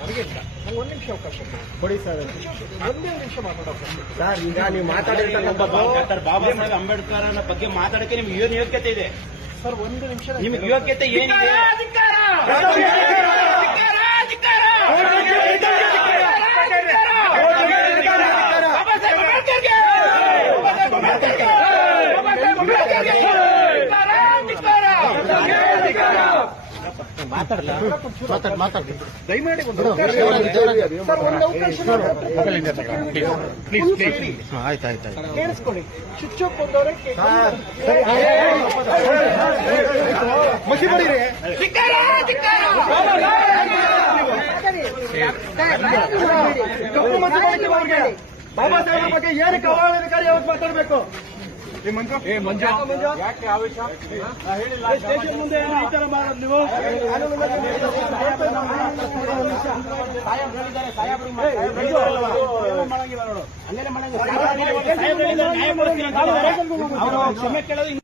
ನನಗೆ ಇಲ್ಲ. ನಂಗೆ ಒಂದು ನಿಮಿಷ ಅವಕಾಶ ಕೊಡಿ. ಸರ್. ಒಂದೇ ನಿಮಿಷ ಮಾತಾಡೋಕೆ ಸರ್ ಈಗ ನೀವು ಡಾಕ್ಟರ್ ಬಾಬಾ ಸಾಹೇಬ್ ಅಂಬೇಡ್ಕರ್ ಬಗ್ಗೆ ಮಾತಾಡಕ್ಕೆ ನಿಮ್ಗೆ ಏನು ಯೋಗ್ಯತೆ ಇದೆ? ಸರ್ ಒಂದು ನಿಮಿಷ ನಿಮ್ಗೆ ಯೋಗ್ಯತೆ ಏನಿದೆ? ದಯಮಾಡಿ ಒಂದು ಸರ್ ಒಂದು ಅವಕಾಶ ಬಾಬಾ ಸಾಹೇಬ್ರ ಬಗ್ಗೆ ಏನಕ್ಕೆ ಅವಹೇಳನಕಾರಿ ಯಾವತ್ತು ಮಾತಾಡಬೇಕು. ಸ್ಟೇಷನ್ ಮುಂದೆ ಈ ತರ ಮಾಡೋದು ನೀವು? ಕ್ಷಮೆ ಕೇಳೋದು